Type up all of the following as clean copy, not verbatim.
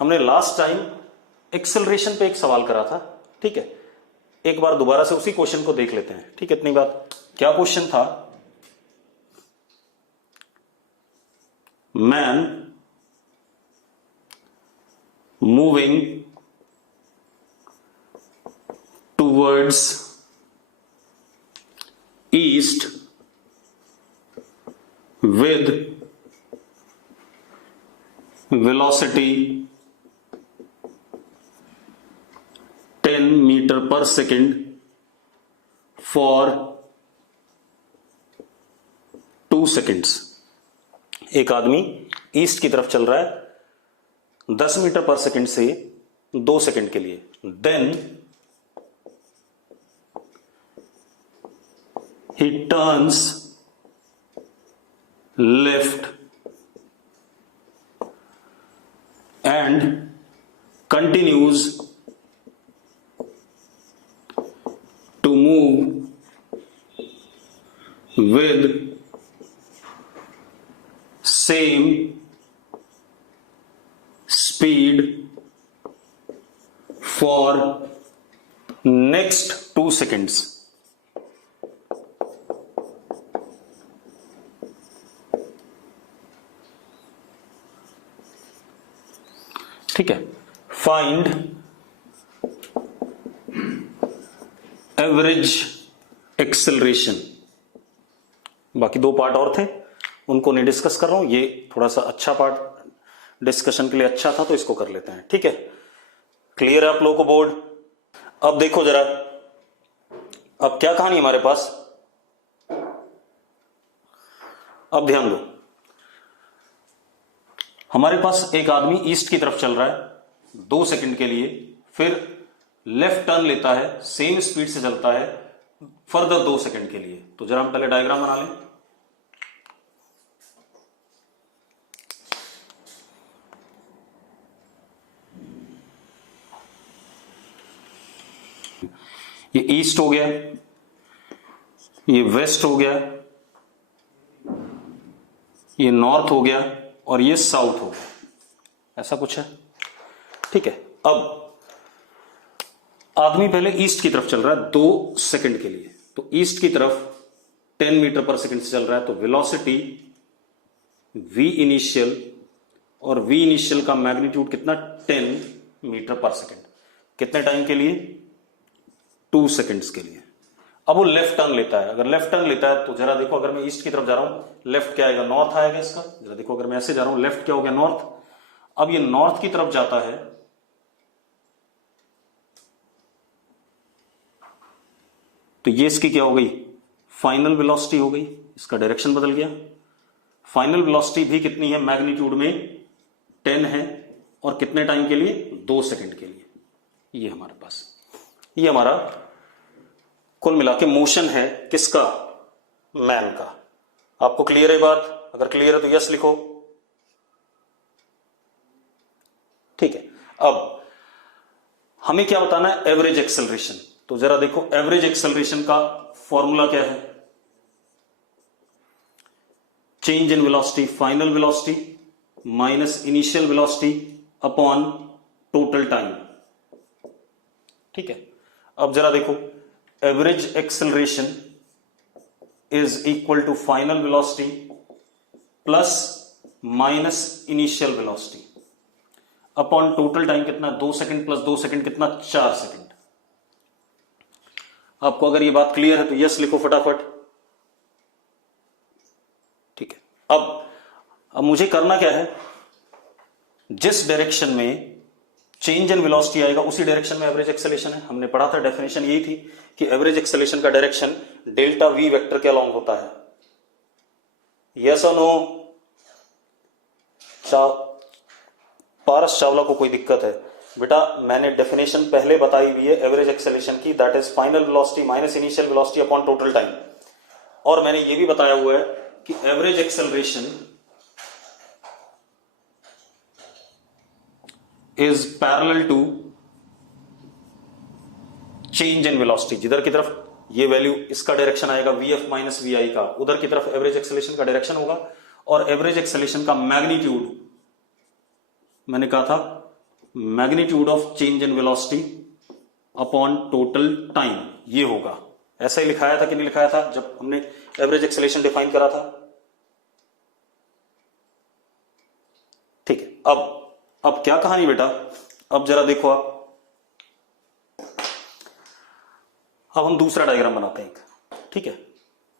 हमने last time acceleration पे एक सवाल करा था, ठीक है। एक बार दोबारा से उसी क्वेश्चन को देख लेते हैं, ठीक है। इतनी बात, क्या क्वेश्चन था? Man moving towards east with velocity 10 meter per second for 2 seconds। एक आदमी ईस्ट की तरफ चल रहा है 10 मीटर पर सेकंड से 2 सेकंड के लिए। Then he turns left and continues to move with same speed for next 2 seconds। ठीक है। Find average acceleration. बाकी 2 पार्ट और थे, उनको नहीं डिस्कस कर रहा हूं। ये थोड़ा सा अच्छा पार्ट डिस्कशन के लिए अच्छा था, तो इसको कर लेते हैं, ठीक है। क्लियर है आप लोगों को बोर्ड? अब देखो जरा, अब क्या कहानी हमारे पास, अब ध्यान दो। हमारे पास एक आदमी ईस्ट की तरफ चल रहा है 2 सेकंड के लिए, फिर लेफ्ट टर्न लेता है, सेम स्पीड से चलता है फर्दर 2 सेकंड के लिए। तो जरा हम पहले डायग्राम बना लें। ये ईस्ट हो गया, ये वेस्ट हो गया, ये नॉर्थ हो गया और ये साउथ हो गया, ऐसा कुछ है, ठीक है। अब आदमी पहले ईस्ट की तरफ चल रहा है 2 सेकंड के लिए, तो ईस्ट की तरफ 10 मीटर पर सेकंड से चल रहा है, तो वेलोसिटी v इनिशियल, और v इनिशियल का मैग्नीट्यूड कितना, 10 मीटर पर सेकंड। कितने टाइम के लिए? 2 सेकंड्स के लिए। अब वो लेफ्ट टर्न लेता है। अगर लेफ्ट टर्न लेता है तो जरा देखो, अगर मैं ईस्ट की तरफ जा रहा हूं, लेफ्ट क्या आएगा, नॉर्थ आएगा इसका। जरा देखो, अगर मैं ऐसे जा रहा हूं, लेफ्ट क्या हो गया, नॉर्थ। अब ये नॉर्थ की तरफ जाता है, तो ये इसकी क्या हो गई, फाइनल वेलोसिटी हो गई, इसका डायरेक्शन बदल गया। फाइनल वेलोसिटी भी कितनी है, मैग्नीट्यूड में 10 है, और कितने टाइम के लिए, 2 सेकंड के लिए। ये हमारे पास, ये हमारा कुल मिला के मोशन है, किसका, मैन का। आपको क्लियर है बात? अगर क्लियर है तो यस लिखो, ठीक है। अब हमें क्या बताना है, एवरेज एक्सेलरेशन। तो जरा देखो, एवरेज एक्सेलरेशन का फॉर्मूला क्या है, change in velocity, final velocity minus initial velocity upon total time, ठीक है। अब जरा देखो, average acceleration is equal to final velocity plus minus initial velocity upon total time कितना, 2 सेकंड प्लस 2 सेकंड कितना, 4 सेकंड। आपको अगर ये बात क्लियर है तो यस लिखो फटाफट, ठीक है। अब मुझे करना क्या है, जिस डायरेक्शन में चेंज इन वेलोसिटी आएगा उसी डायरेक्शन में एवरेज एक्सेलरेशन है। हमने पढ़ा था, डेफिनेशन यही थी कि एवरेज एक्सेलरेशन का डायरेक्शन डेल्टा वी वेक्टर के अलोंग होता है। यस और नो? पारस चावला को कोई दिक्कत है? बेटा मैंने डेफिनेशन पहले बताई हुई है एवरेज एक्सेलरेशन की, that is final velocity minus initial velocity upon total time. और मैंने ये भी बताया हुआ है कि average acceleration is parallel to change in velocity. जिधर की तरफ ये वैल्यू, इसका डायरेक्शन आएगा vf माइनस vi का, उधर की तरफ एवरेज एक्सेलरेशन का डायरेक्शन होगा। और एवरेज एक्सेलरेशन का मैग्नीट्यूड मैंने कहा था magnitude of change in velocity upon total time, ये होगा। ऐसा ही लिखाया था कि नहीं लिखाया था जब हमने एवरेज एक्सेलरेशन डिफाइन करा था? ठीक है। अब क्या कहानी बेटा, अब जरा देखो आप, अब हम दूसरा डायग्राम बनाते हैं एक। ठीक है,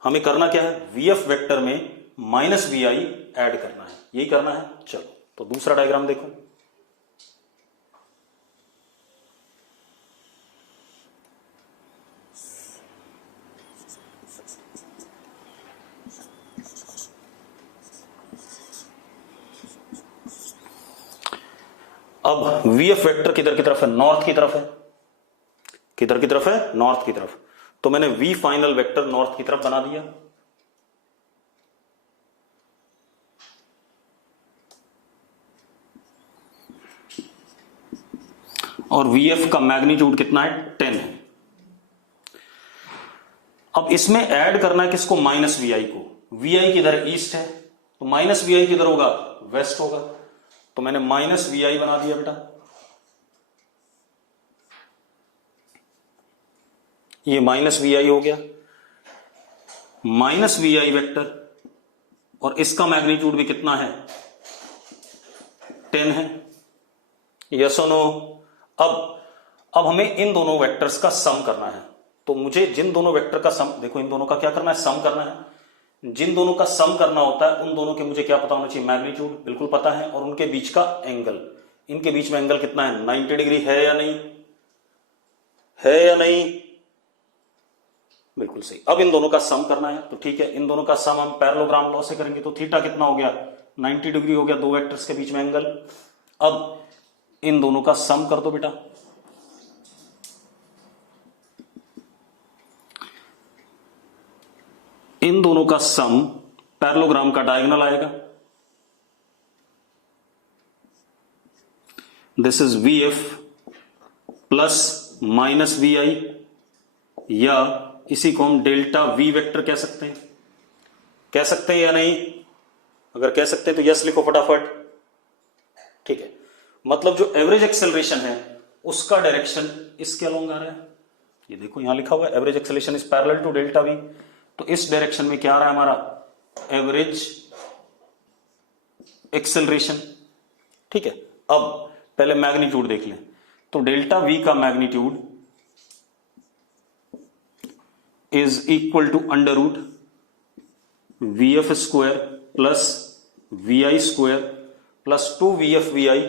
हमें करना क्या है, वीएफ वेक्टर में माइनस वी आई एड करना है, यही करना है। चलो तो दूसरा डायग्राम देखो। अब वीएफ वेक्टर किधर की तरफ है, नॉर्थ की तरफ है। किधर की तरफ है, नॉर्थ की तरफ। तो मैंने वी फाइनल वेक्टर नॉर्थ की तरफ बना दिया। और वीएफ का मैग्नीट्यूड कितना है, 10 है। अब इसमें ऐड करना है किसको, माइनस वी आई को। वी आई किधर, ईस्ट है, तो माइनस वी आई किधर होगा, वेस्ट होगा। तो मैंने माइनस वी आई बना दिया बेटा। ये माइनस वी आई हो गया, माइनस वी आई वेक्टर, और इसका मैग्नीट्यूड भी कितना है, 10 है। यस और नो? अब हमें इन दोनों वेक्टर्स का सम करना है। तो मुझे जिन दोनों वेक्टर का सम, देखो इन दोनों का क्या करना है, सम करना है। जिन दोनों का सम करना होता है उन दोनों के मुझे क्या पता होना चाहिए, मैग्नीट्यूड बिल्कुल पता है, और उनके बीच का एंगल, इनके बीच में एंगल कितना है, 90 डिग्री है या नहीं, है या नहीं, बिल्कुल सही। अब इन दोनों का सम करना है, तो ठीक है, इन दोनों का सम हम पैरेललोग्राम लॉ से करेंगे। तो थीटा कितना हो गया, 90 डिग्री हो गया, दो वेक्टर्स के बीच में एंगल। अब इन दोनों का सम कर दो बेटा। इन दोनों का सम पैरेललोग्राम का डायगोनल आएगा। This is V F plus minus V I, या इसी को हम डेल्टा वी वेक्टर कह सकते हैं। कह सकते हैं या नहीं? अगर कह सकते हैं तो यस लिखो फटाफट। ठीक है, मतलब जो एवरेज एक्सेलरेशन है उसका डायरेक्शन इसके अलोंग आ रहा है। ये देखो यहां लिखा हुआ है average acceleration is parallel to delta V. तो इस डायरेक्शन में क्या आ रहा है हमारा, एवरेज एक्सेलरेशन। ठीक है, अब पहले मैग्नीट्यूड देख लें। तो डेल्टा वी का magnitude is equal to under root V F square plus V I square plus 2 V F V I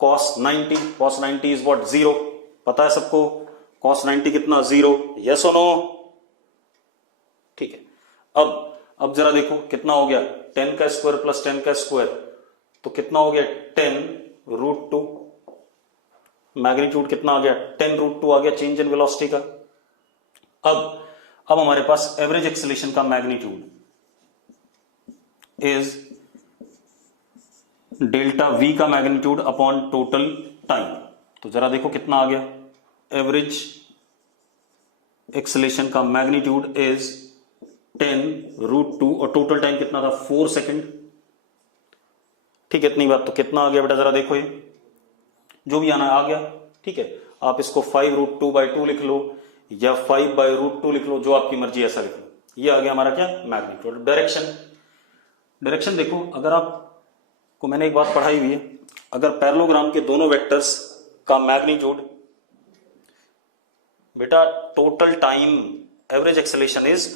cos 90। Cos 90 is what, 0। पता है सबको कॉस 90 कितना, 0। यस और नो? ठीक है, अब जरा देखो कितना हो गया, 10 का स्क्वायर प्लस 10 का स्क्वायर, तो कितना हो गया, 10 रूट 2। मैग्नीट्यूड कितना आ गया, 10 रूट 2 आ गया चेंज इन वेलोसिटी का। अब हमारे पास एवरेज एक्सेलरेशन का मैग्नीट्यूड इज डेल्टा वी का मैग्नीट्यूड अपॉन टोटल टाइम। तो जरा देखो कितना आ गया, एवरेज एक्सेलरेशन का मैग्नीट्यूड इज 10 रूट 2, और टोटल टाइम कितना था, 4 सेकेंड। ठीक है, इतनी बात। तो कितना आ गया बेटा, जरा देखो, ये जो भी आना आ गया। ठीक है, आप इसको 5 रूट 2 बाई 2 लिख लो, या 5 बाई रूट 2 लिख लो, जो आपकी मर्जी ऐसा लिख लो। ये आ गया हमारा क्या, मैग्नीट्यूड। डायरेक्शन देखो, अगर आपको मैंने एक बात पढ़ाई हुई है, अगर पैरेललोग्राम के दोनों वेक्टर्स का मैग्नीट्यूड बेटा total time, average acceleration is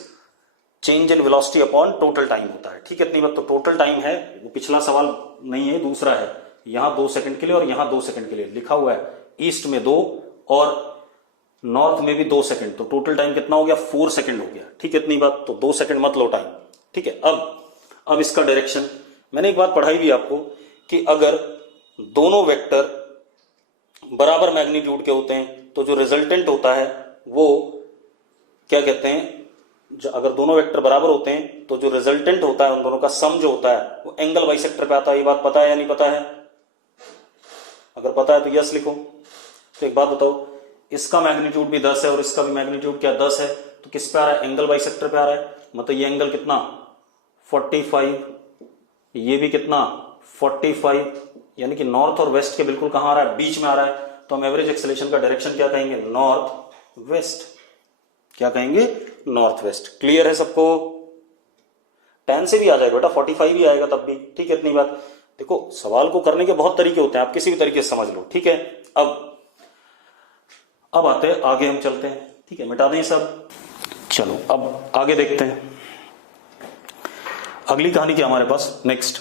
change in velocity upon total time होता है। ठीक है, इतनी बात। तो टोटल टाइम है, वो पिछला सवाल नहीं है, दूसरा है। यहां 2 सेकंड के लिए और यहां 2 सेकंड के लिए लिखा हुआ है, ईस्ट में 2 और नॉर्थ में भी 2 सेकंड। तो टोटल टाइम कितना हो गया, 4 सेकंड हो गया। ठीक है, इतनी बात। तो 2 सेकंड मत लो टाइम। ठीक है, अब इसका डायरेक्शन मैंने एक बात पढ़ाई भी आपको कि अगर दोनों वेक्टर बराबर मैग्नीट्यूड के होते हैं तो जो रिजल्टेंट होता है वो क्या कहते हैं, अगर दोनों वेक्टर बराबर होते हैं तो जो रिजल्टेंट होता है उन दोनों का सम जो होता है वो एंगल बाइसेक्टर पे आता है। ये बात पता है या नहीं पता है? अगर पता है तो यस लिखो। तो एक बात बताओ, इसका मैग्नीट्यूड भी 10 है और इसका भी मैग्नीट्यूड क्या 10 है, तो किस पे आ रहा है, एंगल बाइसेक्टर पे आ रहा है। मतलब ये एंगल कितना, 45, ये भी कितना 45, यानी कि नॉर्थ और वेस्ट के बिल्कुल कहां आ रहा है, बीच में आ रहा है, तो हम एवरेज एक्सेलरेशन का डायरेक्शन क्या कहेंगे, नॉर्थ वेस्ट। क्या कहेंगे, नॉर्थ वेस्ट। क्लियर है सबको? 10 से भी आ जाएगा बेटा, 45 भी आएगा तब भी, ठीक है, इतनी बात। देखो सवाल को करने के बहुत तरीके होते हैं, आप किसी भी तरीके से समझ लो, ठीक है। अब आते हैं आगे, हम चलते हैं, ठीक है, मिटा दें सब। चलो अब आगे देखते हैं, अगली कहानी क्या हमारे पास, नेक्स्ट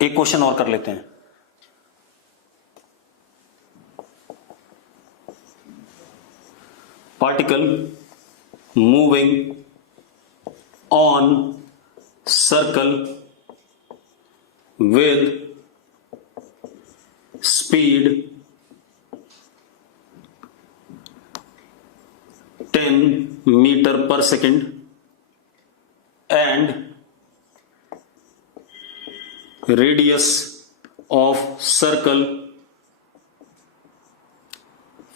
एक क्वेश्चन और कर लेते हैं। Particle moving on circle with speed 10 meter per second and radius of circle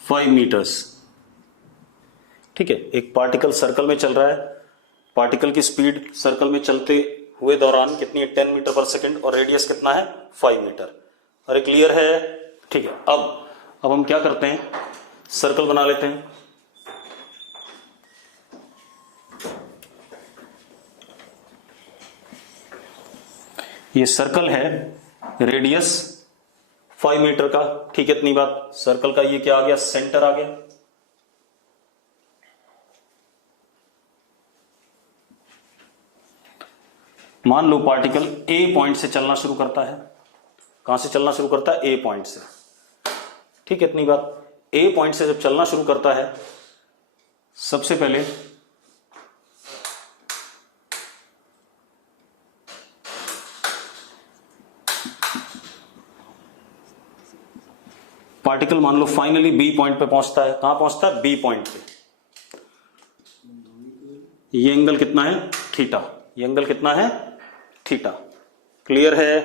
5 meters। ठीक है, एक पार्टिकल सर्कल में चल रहा है, पार्टिकल की स्पीड सर्कल में चलते हुए दौरान कितनी है, 10 मीटर पर सेकंड, और रेडियस कितना है, 5 मीटर। अरे क्लियर है? ठीक है, अब हम क्या करते हैं, सर्कल बना लेते हैं। ये सर्कल है, रेडियस 5 मीटर का, ठीक है, इतनी बात। सर्कल का ये क्या आ गया, सेंटर आ गया। मान लो पार्टिकल ए पॉइंट से चलना शुरू करता है। कहां से चलना शुरू करता है, ए पॉइंट से, ठीक है, इतनी बात। ए पॉइंट से जब चलना शुरू करता है, सबसे पहले पार्टिकल मान लो फाइनली बी पॉइंट पे पहुंचता है। कहां पहुंचता है, बी पॉइंट पे। ये एंगल कितना है, थीटा। ये एंगल कितना है, थीटा। क्लियर है?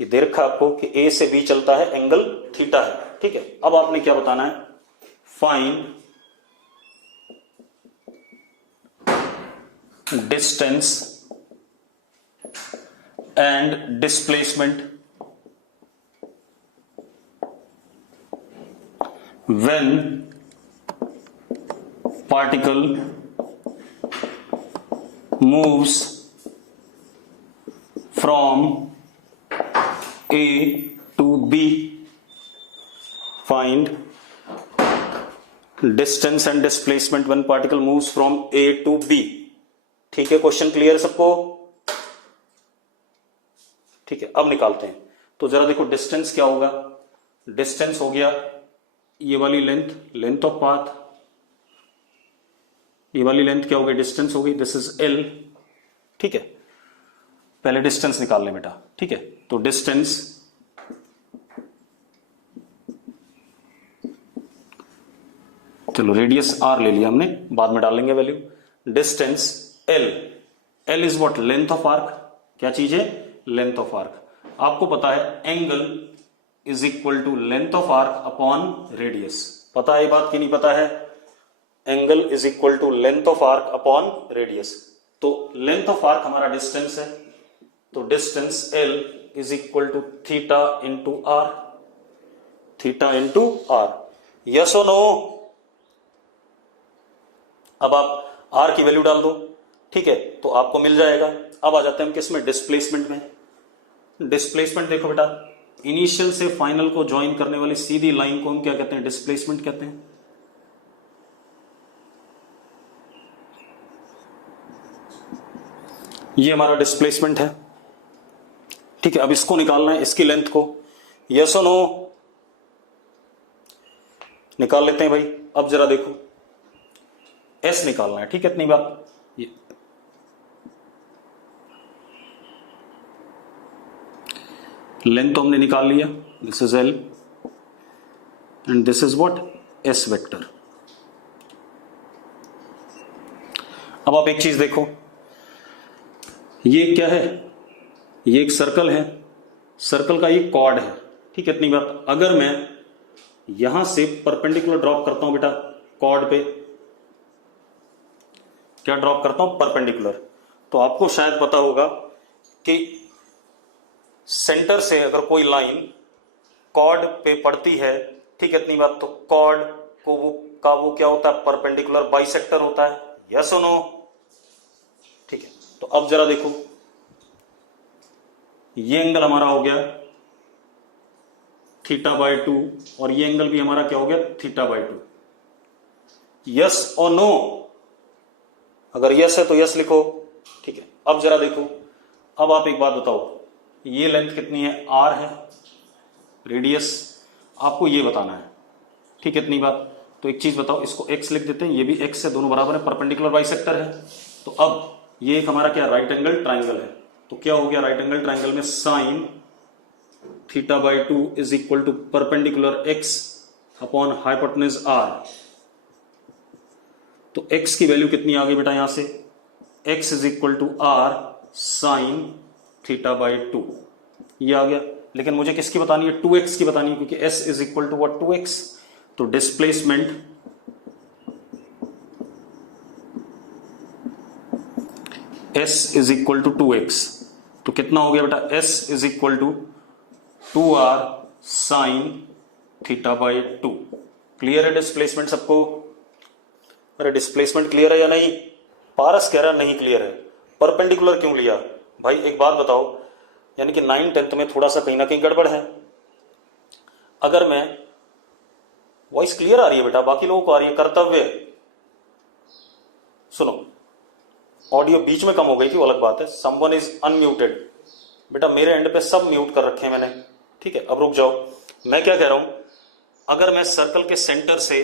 ये दे रखा आपको कि ए से बी चलता है, एंगल थीटा है, ठीक है। अब आपने क्या बताना है, find distance and displacement when particle moves from A to B। Find distance and displacement when particle moves from A to B। ठीक है, क्वेश्चन क्लियर सबको? ठीक है, अब निकालते हैं। तो जरा देखो डिस्टेंस क्या होगा, डिस्टेंस हो गया ये वाली लेंथ, लेंथ ऑफ पाथ। ये वाली लेंथ क्या हो गई, डिस्टेंस हो गई, दिस इज एल, ठीक है। पहले डिस्टेंस निकाल लें बेटा, ठीक है। तो डिस्टेंस चलो रेडियस आर ले लिया हमने, बाद में डालेंगे value. Distance L, L is what, length of arc. क्या चीज है, लेंथ ऑफ आर्क। आपको पता है angle is equal to length of arc upon radius. पता है ये बात कि नहीं पता है? Angle is equal to length of arc upon radius. तो लेंथ ऑफ आर्क हमारा डिस्टेंस है, तो distance L is equal to theta into R, theta into R. Yes और नो? अब आप आर की वैल्यू डाल दो, ठीक है, तो आपको मिल जाएगा। अब आ जाते हैं हम किसमें, डिस्प्लेसमेंट में। डिस्प्लेसमेंट देखो बेटा, इनिशियल से फाइनल को ज्वाइन करने वाली सीधी लाइन को हम क्या कहते हैं, डिस्प्लेसमेंट कहते हैं। ये हमारा डिस्प्लेसमेंट है, ठीक है। अब इसको निकालना है, इसकी लेंथ को। यस और नो? निकाल लेते हैं भाई। अब जरा देखो, एस निकालना है, ठीक है, इतनी बात। लेंथ तो हमने निकाल लिया, this is L and this is what, S vector. अब आप एक चीज देखो, ये क्या है, ये एक सर्कल है, सर्कल का ये कॉर्ड है, ठीक है, इतनी बात। अगर मैं यहां से परपेंडिकुलर ड्रॉप करता हूं बेटा, कॉर्ड पे क्या ड्रॉप करता हूं, परपेंडिकुलर, तो आपको शायद पता होगा कि सेंटर से अगर कोई लाइन कॉर्ड पे पड़ती है, ठीक है, इतनी बात, तो कॉर्ड को वो क्या होता है, परपेंडिकुलर बाइसेक्टर होता है, यस और नो। ठीक है, तो अब जरा देखो, ये एंगल हमारा हो गया θ/2 और ये एंगल भी हमारा क्या हो गया, θ/2। यस और नो? अगर यस है तो यस लिखो। ठीक है, अब जरा देखो, अब आप एक बात बताओ, ये लेंथ कितनी है, r है, रेडियस आपको ये बताना है। ठीक है, इतनी बात। तो एक चीज बताओ, इसको x लिख देते हैं, ये भी x से, दोनों बराबर है, परपेंडिकुलर बाइसेक्टर है। तो अब ये एक हमारा क्या, राइट एंगल ट्राइंगल है। तो क्या हो गया, राइट एंगल ट्राइंगल में sine θ/2 is equal to perpendicular x upon hypotenuse r। तो x की वैल्यू कितनी आ गई बेटा, यहां से x is equal to r sine θ/2, ये आ गया। लेकिन मुझे किसकी बतानी है, 2x की बतानी है, क्योंकि s is equal to what, 2x। तो displacement s is equal to 2x, तो कितना हो गया बेटा, s is equal to 2r sine θ/2। Clear है डिस्प्लेसमेंट सबको? अरे डिस्प्लेसमेंट क्लियर है या नहीं? पारस कह रहा नहीं क्लियर है। परपेंडिकुलर क्यों लिया भाई, एक बात बताओ, यानी कि 9th 10th में थोड़ा सा कहीं ना कहीं गड़बड़ है। अगर मैं, वॉइस क्लियर आ रही है बेटा, बाकी लोगों को आ रही है, कर्तव्य सुनो, ऑडियो बीच में कम हो गई थी वो अलग बात है। समवन इज अनम्यूटेड, बेटा मेरे एंड पे सब म्यूट कर रखे हैं मैंने। ठीक है, अब रुक जाओ, मैं क्या कह रहा हूं, अगर मैं सर्कल के सेंटर से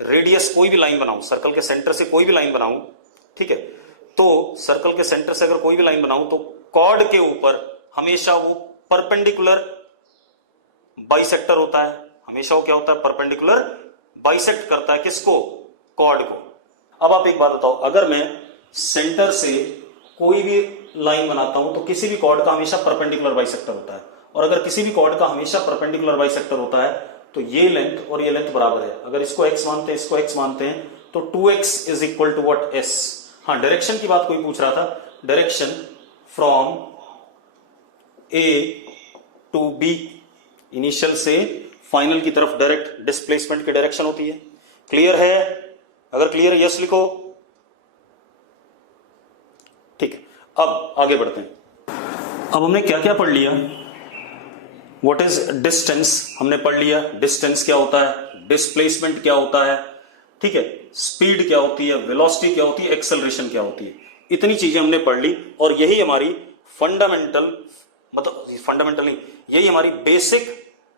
रेडियस कोई भी लाइन बनाऊं, सर्कल के सेंटर से कोई भी लाइन बनाऊं, ठीक है, तो सर्कल के सेंटर से अगर कोई भी लाइन बनाऊं तो कॉर्ड के ऊपर हमेशा वो परपेंडिकुलर बाइसेक्टर होता है। हमेशा वो क्या होता है, परपेंडिकुलर बाइसेक्ट करता है, किसको, कॉर्ड को। अब आप एक बात बताओ, अगर मैं सेंटर से कोई भी लाइन बनाता हूं तो किसी भी कॉर्ड का हमेशा परपेंडिकुलर बाइसेक्टर होता है, और अगर किसी भी कॉर्ड का हमेशा परपेंडिकुलर बाइसेक्टर होता है तो ये लेंथ और ये लेंथ बराबर है। अगर इसको x मानते हैं, इसको x मानते हैं, तो 2x is equal to what, s। हाँ, डायरेक्शन की बात कोई पूछ रहा था, direction from a to b, initial से फाइनल की तरफ डायरेक्ट डिस्प्लेसमेंट की डायरेक्शन होती है। क्लियर है? अगर क्लियर है यस लिखो। ठीक है, अब आगे बढ़ते हैं। अब हमने क्या क्या पढ़ लिया, व्हाट इज डिस्टेंस हमने पढ़ लिया, डिस्टेंस क्या होता है, डिस्प्लेसमेंट क्या होता है, ठीक है, स्पीड क्या होती है, वेलोसिटी क्या होती है, एक्सेलरेशन क्या होती है, इतनी चीजें हमने पढ़ ली। और यही हमारी फंडामेंटल, मतलब फंडामेंटल नहीं, यही हमारी बेसिक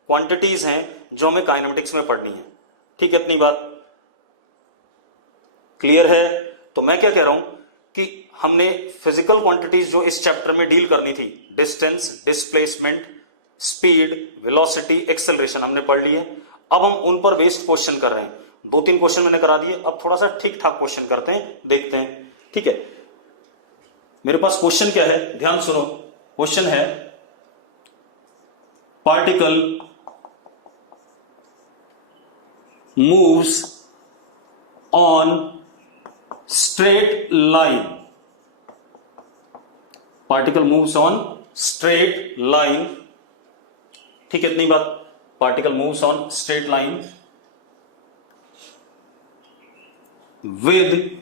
क्वांटिटीज हैं जो हमें काइनेमेटिक्स में पढ़नी है। ठीक है, इतनी बात क्लियर है? तो मैं क्या कह रहा हूं कि हमने फिजिकल क्वांटिटीज जो इस चैप्टर में डील करनी थी, distance, displacement, speed, velocity, acceleration हमने पढ़ ली है। अब हम उन पर बेस्ड क्वेश्चन कर रहे हैं। 2-3 क्वेश्चन मैंने करा दिए, अब थोड़ा सा ठीक ठाक क्वेश्चन करते हैं, देखते हैं। ठीक है, मेरे पास क्वेश्चन क्या है, ध्यान सुनो। क्वेश्चन है, particle moves on straight line, particle moves on straight line, ठीक है, इतनी बात, particle moves on straight line with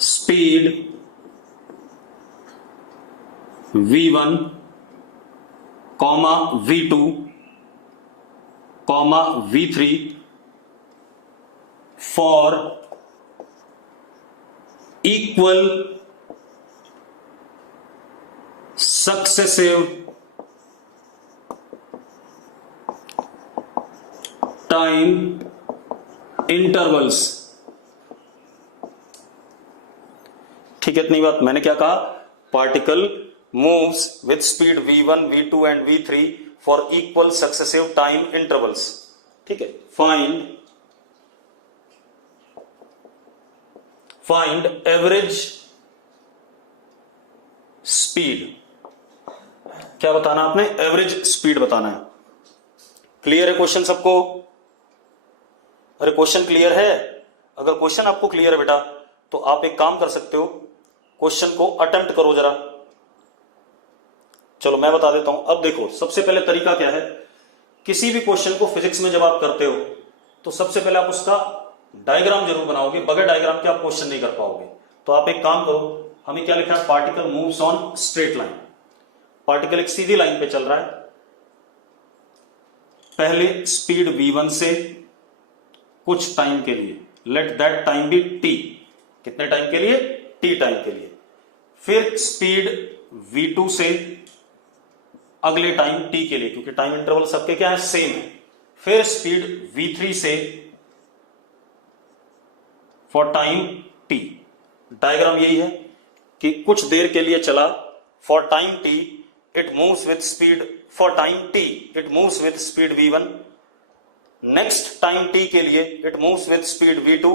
speed v1, v2, v3 for equal successive time intervals. ठीक है, इतनी बात। मैंने क्या कहा, particle moves with speed v1, v2 and v3 for equal successive time intervals. ठीक है, फाइंड एवरेज स्पीड। क्या बताना आपने, एवरेज स्पीड बताना है। क्लियर है क्वेश्चन सबको? अरे क्वेश्चन क्लियर है? अगर क्वेश्चन आपको क्लियर है बेटा, तो आप एक काम कर सकते हो, क्वेश्चन को अटेम्प्ट करो जरा। चलो मैं बता देता हूं। अब देखो, सबसे पहले तरीका क्या है, किसी भी क्वेश्चन को फिजिक्स में जब आप करते हो तो सबसे पहले आप उसका डायग्राम जरूर बनाओगे, बगैर डायग्राम के आप क्वेश्चन नहीं कर पाओगे। तो आप एक काम करो, हमें क्या लिखा है, particle moves on straight line. Particle एक सीधी लाइन पे चल रहा है, पहले स्पीड v1 से कुछ टाइम के लिए, let that time be t, कितने टाइम के लिए, t टाइम के लिए। फिर स्पीड v2 से अगले टाइम t के लिए, क्योंकि टाइम इंटरवल सबके क्या है, सेम है। फिर स्पीड v3 से फॉर टाइम t। डायग्राम यही है कि कुछ देर के लिए चला, for time t it moves with speed, for time t it moves with speed v1, next time t के लिए it moves with speed v2,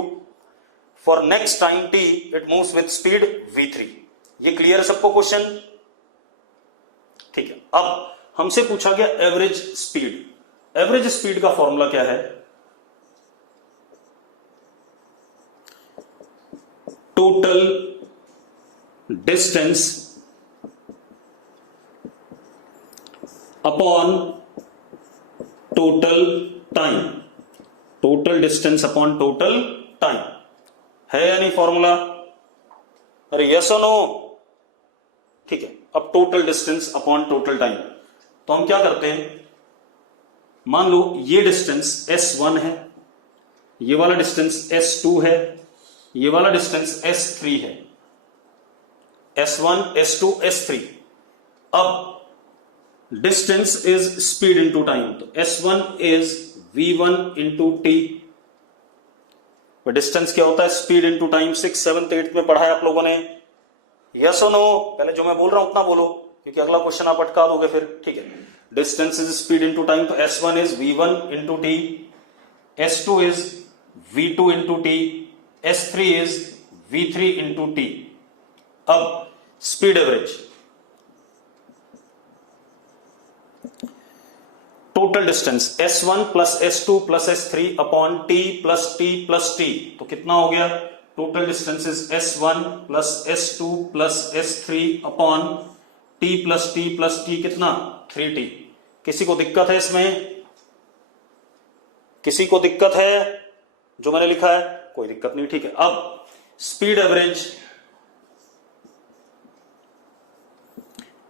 for next time t it moves with speed v3। ये clear है सबको question? ठीक है। अब हमसे पूछा गया एवरेज स्पीड। एवरेज स्पीड का फॉर्मूला क्या है, total distance upon total time. Total distance upon total time है या नहीं फॉर्मूला? अरे यस और नो? ठीक है। अब total distance upon total time, तो हम क्या करते हैं, मान लो ये डिस्टेंस s1 है, ये वाला डिस्टेंस s2 है, ये वाला डिस्टेंस s3 है, s1 s2 s3। अब distance is speed into time, तो s1 is v1 into T. Distance क्या होता है, speed into time. 6th 7th 8th में पढ़ा है आप लोगों ने, यस और नो? पहले जो मैं बोल रहा हूं उतना बोलो, क्योंकि अगला क्वेश्चन आप अटका दोगे फिर। ठीक है, distance is speed into time, तो s1 is v1 into T, s2 is v2 into T, s3 is v3 into T. अब speed average, total distance s1 plus s2 plus s3 upon t plus t plus t, तो कितना हो गया, total distance is s1 plus s2 plus s3 upon t plus t, कितना, 3t। किसी को दिक्कत है इसमें? किसी को दिक्कत है जो मैंने लिखा है? कोई दिक्कत नहीं। ठीक है। अब speed average,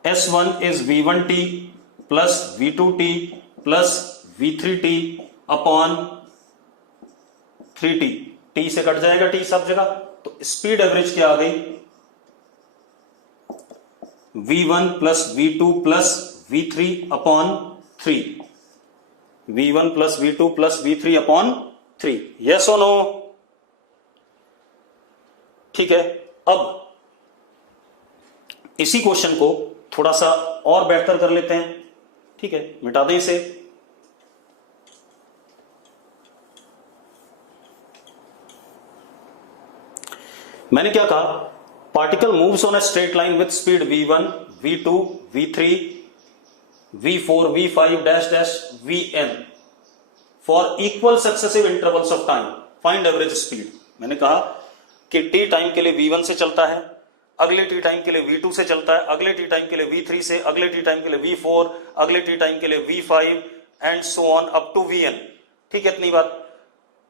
s1 is v1t plus v2t plus v3t upon 3t। t से कट जाएगा t सब जगह, तो स्पीड एवरेज क्या आ गई, v1 plus v2 plus v3 upon 3। v1 plus v2 plus v3 upon 3। Yes और नो? ठीक है। अब इसी क्वेश्चन को थोड़ा सा और बेहतर कर लेते हैं। ठीक है, मिटा दें इसे। मैंने क्या कहा, particle moves on a straight line with speed v1 v2 v3 v4 v5 dash dash vn for equal successive intervals of time, find average speed. मैंने कहा कि t टाइम के लिए v1 से चलता है, अगले t टाइम के लिए v2 से चलता है, अगले t टाइम के लिए v3 से, अगले t टाइम के लिए v4, अगले t टाइम के लिए v5 and so on up to vn। ठीक है, इतनी बात।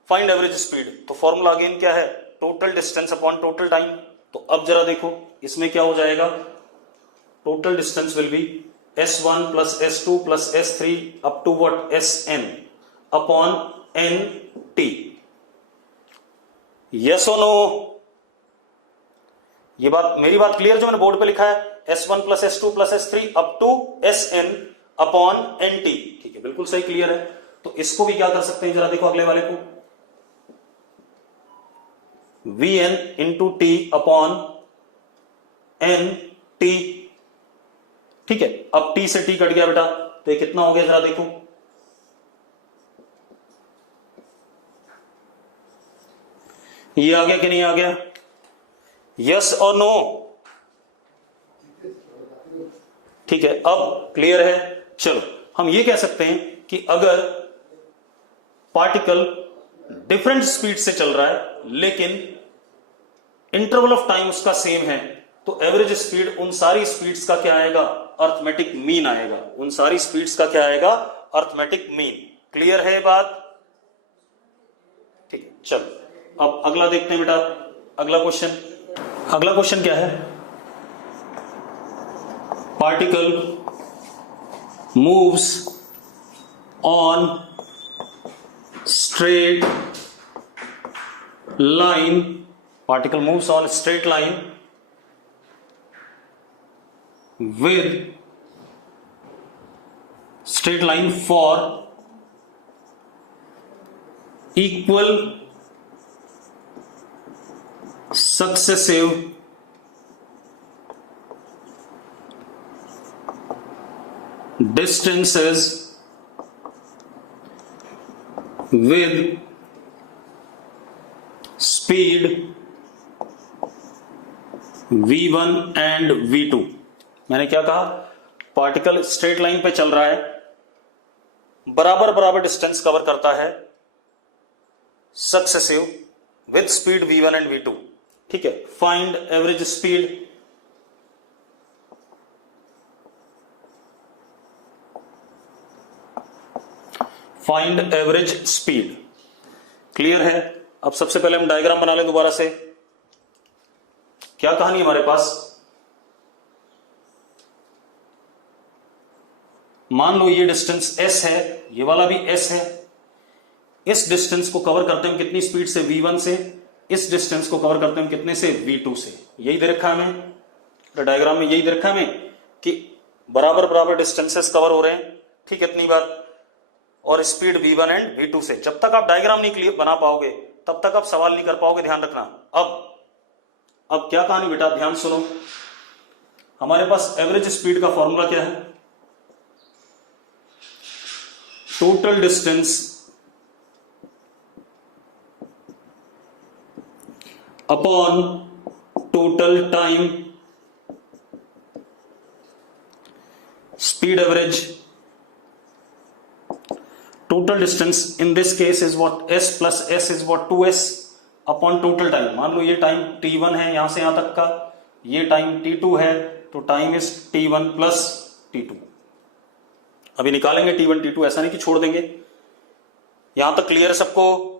फाइंड एवरेज स्पीड, तो फॉर्मूला अगेन क्या है, total distance upon total time. तो अब जरा देखो इसमें क्या हो जाएगा, total distance will be s1 plus s2 plus s3 up to what, sn upon nt। Yes और नो? ये बात, मेरी बात क्लियर जो मैंने बोर्ड पे लिखा है, s1 plus s2 plus s3 up to sn upon nt। ठीक है, बिल्कुल सही, क्लियर है। तो इसको भी क्या कर सकते हैं, जरा देखो अगले वाले को, vn into T upon N T. ठीक है, अब t से t कट गया बेटा, तो ये कितना हो गया जरा देखो, ये आ गया कि नहीं आ गया, यस और नो? ठीक है, अब क्लियर है। चलो हम ये कह सकते हैं कि अगर पार्टिकल डिफरेंट स्पीड से चल रहा है लेकिन इंटरवल ऑफ टाइम उसका सेम है, तो एवरेज स्पीड उन सारी स्पीड्स का क्या आएगा, अर्थमेटिक मीन आएगा, उन सारी स्पीड्स का क्या आएगा, अर्थमेटिक मीन। क्लियर है बात? ठीक है, चलो अब अगला देखते हैं बेटा, अगला क्वेश्चन क्या है, particle moves on straight line, particle moves on straight line with straight line for equal successive distances with speed v1 and v2। मैंने क्या कहा, पार्टिकल स्ट्रेट लाइन पे चल रहा है, बराबर डिस्टेंस कवर करता है, successive with speed v1 and v2। ठीक है, find average speed. Find average speed. Clear है? अब सबसे पहले हम डायग्राम बना लें दोबारा से। क्या कहानी हमारे पास, मान लो ये डिस्टेंस s है, ये वाला भी s है, इस डिस्टेंस को कवर करते हैं कितनी स्पीड से, v1 से, इस डिस्टेंस को कवर करते हैं कितने से, v2 से। यही दे रखा है हमें, तो डायग्राम में यही दे रखा है हमें कि बराबर डिस्टेंसेस कवर हो रहे हैं। ठीक है, इतनी बात, और स्पीड v1 एंड v2 से। जब तक आप डायग्राम नहीं क्लियर बना पाओगे तब तक आप सवाल नहीं कर पाओगे, ध्यान रखना। अब क्या कहानी बेटा, ध्यान सुनो। हमारे पास एवरेज स्पीड का फॉर्मूला क्या है, total distance upon total time, speed average. Total distance in this case is what, s plus s is what 2s upon total time. मान लो ये टाइम t1 है यहां से यहां तक का, ये टाइम t2 है, तो time is t1 plus t2। अभी निकालेंगे t1 t2, ऐसा नहीं कि छोड़ देंगे। यहां तक क्लियर है सबको?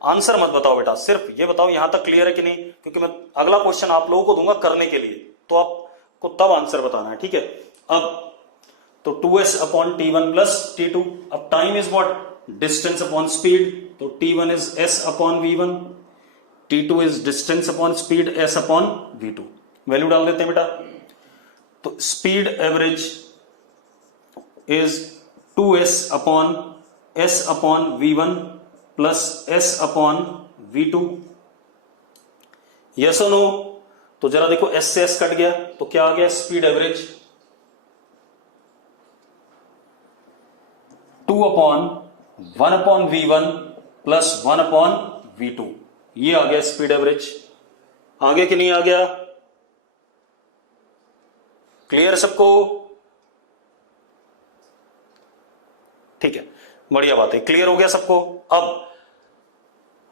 आंसर मत बताओ बेटा, सिर्फ ये बताओ यहां तक क्लियर है कि नहीं, क्योंकि मैं अगला क्वेश्चन आप लोगों को दूंगा करने के लिए, तो आपको तब आंसर बताना है। ठीक है, अब तो 2s upon t1 plus t2। अब time is what, distance upon speed, तो t1 is s upon v1, t2 is distance upon speed, s upon v2। Value डाल देते हैं बेटा। तो speed average is 2s upon s upon v1 plus s upon v2। yes or no? तो जरा देखो, s से s कट गया तो क्या आ गया, speed average 2 upon 1 upon v1 plus 1 upon v2। ये आ गया स्पीड एवरेज। आ गया कि नहीं आ गया? क्लियर सबको? ठीक है, बढ़िया बात है, क्लियर हो गया सबको।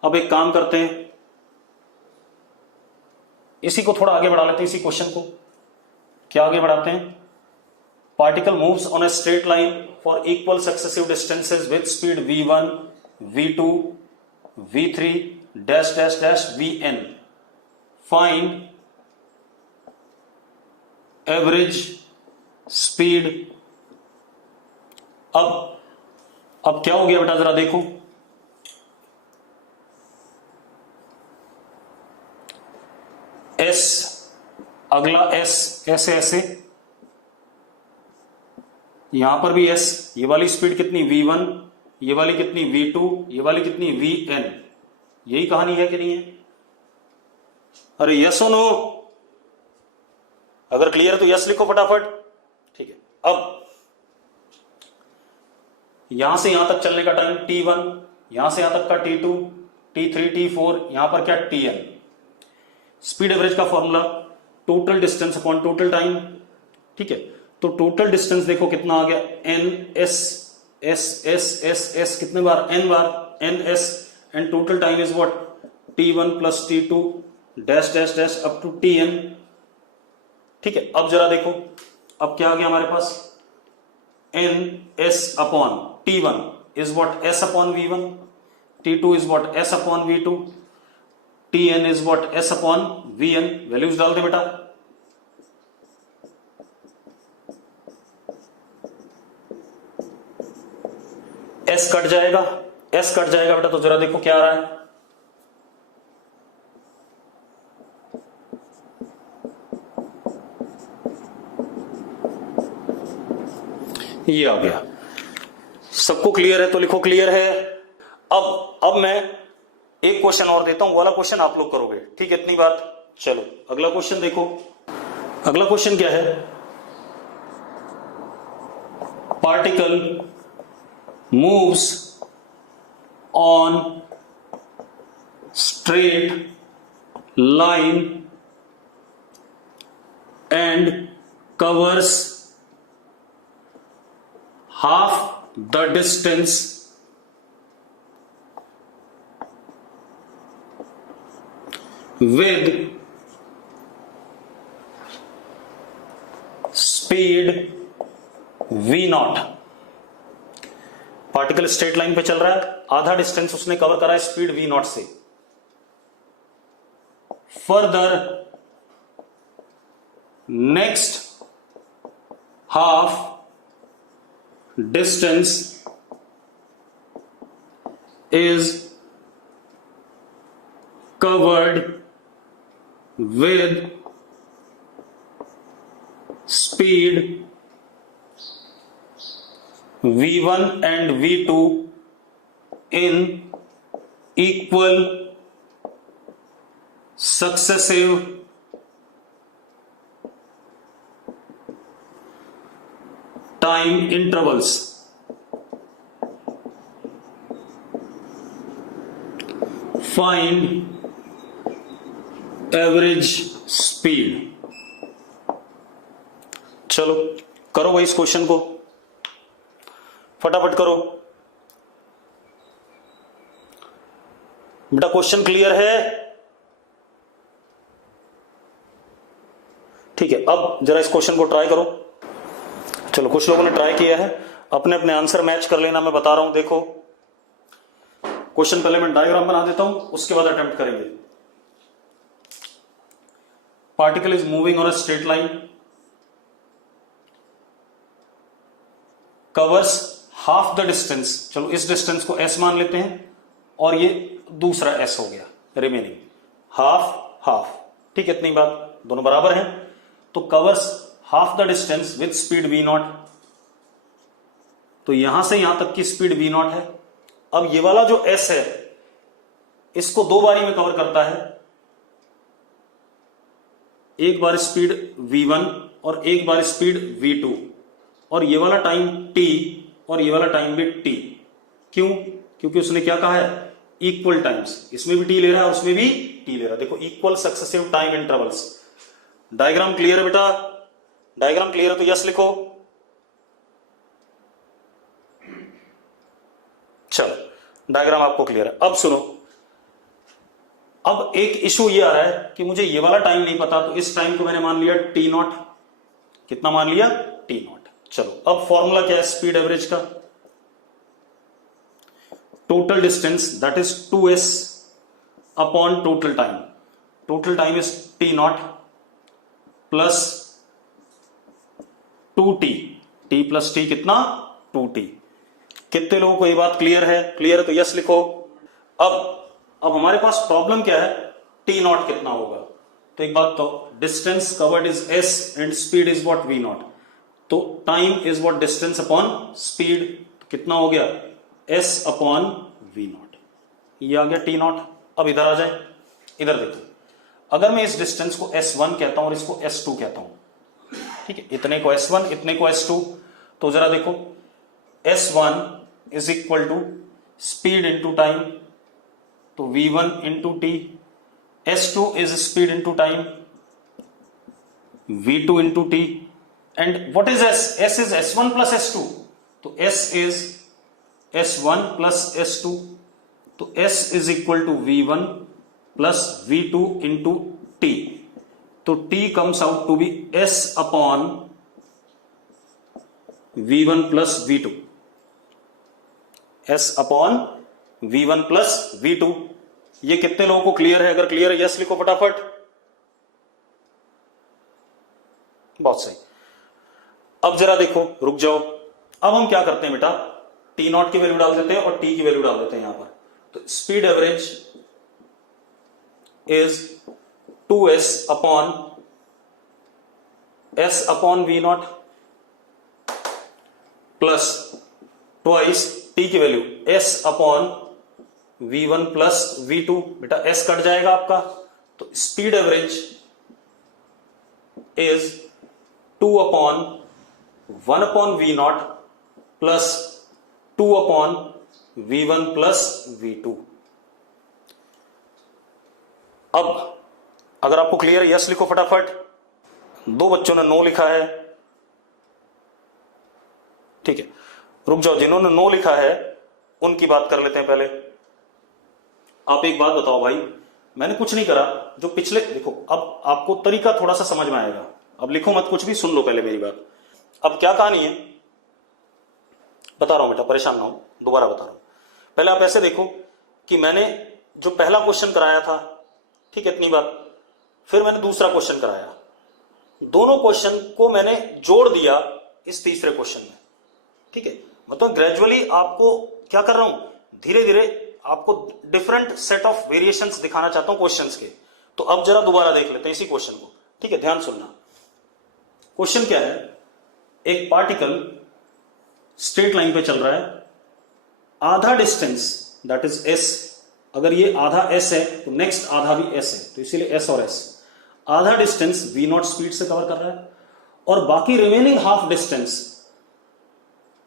अब एक काम करते हैं, इसी को थोड़ा आगे बढ़ा लेते हैं, इसी क्वेश्चन को। क्या आगे बढ़ाते हैं, particle moves on a straight line for equal successive distances with speed v1 v2 v3 dash dash dash vn। Find average speed. अब क्या हो गया बेटा, जरा देखो, s, अगला s, ऐसे यहां पर भी s, ये वाली स्पीड कितनी v1, ये वाली कितनी v2, ये वाली कितनी vn। यही कहानी है कि नहीं है? अरे यस और नो? अगर क्लियर है तो यस लिखो फटाफट। ठीक है, अब यहां से यहां तक चलने का टाइम t1, यहां से यहां तक का t2, t3, t4, यहां पर क्या tn। स्पीड एवरेज का formula total distance upon total time. ठीक है, तो टोटल डिस्टेंस देखो कितना आ गया, n s s s s s कितने बार, n बार, n s, and total time is what, t1 plus t2 dash dash dash up to T N. ठीक है, अब जरा देखो, अब क्या आ गया हमारे पास, N S upon T one is what S upon V one, T two is what S upon V two, T N is what S upon V N. Values डाल दे बेटा। एस कट जाएगा, एस कट जाएगा बेटा, तो जरा देखो क्या आ रहा है, ये आ गया। सबको क्लियर है तो लिखो क्लियर है। अब मैं एक क्वेश्चन और देता हूं, वाला क्वेश्चन आप लोग करोगे, ठीक है, इतनी बात। चलो अगला क्वेश्चन देखो। अगला क्वेश्चन क्या है, particle moves on straight line and covers half the distance with speed v naught। Particle straight line पे चल रहा है, आधा डिस्टेंस उसने कवर करा है स्पीड v नॉट से। Further next half distance is covered with speed v1 and v2 in equal successive time intervals। Find average speed। चलो करो भाई इस क्वेश्चन को, फटाफट करो बेटा। क्वेश्चन क्लियर है? ठीक है, अब जरा इस क्वेश्चन को ट्राई करो। चलो कुछ लोगों ने ट्राई किया है, अपने अपने आंसर मैच कर लेना, मैं बता रहा हूं। देखो क्वेश्चन पहले मैं डायग्राम बना देता हूं, उसके बाद अटेम्प्ट करेंगे। Particle is moving on a straight line, covers half the distance. चलो इस डिस्टेंस को एस मान लेते हैं, और ये दूसरा एस हो गया, रिमेनिंग हाफ हाफ। ठीक है, इतनी बात, दोनों बराबर हैं। तो covers half the distance with speed v naught, तो यहां से यहां तक की स्पीड v नॉट है। अब ये वाला जो s है, इसको दो बारी में कवर करता है, एक बार स्पीड v1 और एक बार स्पीड v2, और ये वाला टाइम t और ये वाला टाइम भी t। क्यों? क्योंकि उसने क्या कहा है, इक्वल टाइम्स। इसमें भी t ले रहा है, उसमें भी t ले रहा है। देखो equal successive time intervals. Diagram clear है बेटा? डायग्राम क्लियर है तो यस लिखो। चलो डायग्राम आपको क्लियर है। अब सुनो, अब एक इशू ये आ रहा है कि मुझे ये वाला टाइम नहीं पता, तो इस टाइम को मैंने मान लिया टी नॉट। कितना मान लिया? T not. चलो अब फॉर्मूला क्या है स्पीड एवरेज का? Total distance that is 2s upon total time. Total time is T not plus 2t, t plus T कितना? 2t। कितने लोगों को ये बात क्लियर है? क्लियर है तो यस लिखो। अब हमारे पास प्रॉब्लम क्या है, t नॉट कितना होगा? तो एक बात, तो distance covered is s and speed is what v naught, तो time is what distance upon speed. कितना हो गया? s upon v naught. ये आ गया t नॉट। अब इधर आ जाए, इधर देखो, अगर मैं इस डिस्टेंस को s1 कहता हूं और इसको s2 कहता हूं, ठीक है, इतने को s1 इतने को s2, तो जरा देखो s1 is equal to speed into time, तो v1 into T, s2 is speed into time, v2 into टी, and what is s? s is s1 plus s2, तो s is s1 plus s2, तो s is equal to v1 plus v2 into टी, तो t comes out to be s upon v1 plus v2, s upon v1 plus v2। ये कितने लोगों को clear है? अगर क्लियर है यस लिखो फटाफट। बहुत सही। अब जरा देखो, रुक जाओ। अब हम क्या करते हैं बेटा, टी नॉट की वैल्यू डाल देते हैं और टी की वैल्यू डाल देते हैं यहां पर। तो speed average is 2s upon s upon V naught plus twice T की value s upon v1 plus v2। बेटा s कट जाएगा आपका, तो speed average is 2 upon 1 upon V naught plus 2 upon v1 plus v2। अब अगर आपको clear है yes लिखो फटाफट। दो बच्चों ने नो लिखा है, ठीक है। रुक जाओ, जिन्होंने नो लिखा है उनकी बात कर लेते हैं पहले। आप एक बात बताओ भाई, मैंने कुछ नहीं करा, जो पिछले देखो, अब आपको तरीका थोड़ा सा समझ में आएगा। अब लिखो मत कुछ भी, सुन लो पहले मेरी बात। अब क्या कहानी है बता रहा हूं बेटा, परेशान ना हो, दोबारा बता रहा हूं। पहले आप ऐसे देखो कि मैंने जो पहला क्वेश्चन कराया था, ठीक है, इतनी बात, फिर मैंने दूसरा क्वेश्चन कराया, दोनों क्वेश्चन को मैंने जोड़ दिया इस तीसरे क्वेश्चन में, ठीक है। मतलब ग्रेजुअली आपको क्या कर रहा हूं, धीरे धीरे आपको डिफरेंट सेट ऑफ वेरिएशंस दिखाना चाहता हूं क्वेश्चंस के। तो अब जरा दोबारा देख लेते हैं इसी क्वेश्चन को, ठीक है, ध्यान सुनना। क्वेश्चन क्या है, एक पार्टिकल स्ट्रेट लाइन पे चल रहा है, आधा डिस्टेंस दैट इज s, अगर ये आधा s है तो नेक्स्ट आधा भी s है, तो इसीलिए s और s। आधा डिस्टेंस v नॉट स्पीड से कवर कर रहा है और बाकी रिमेनिंग हाफ डिस्टेंस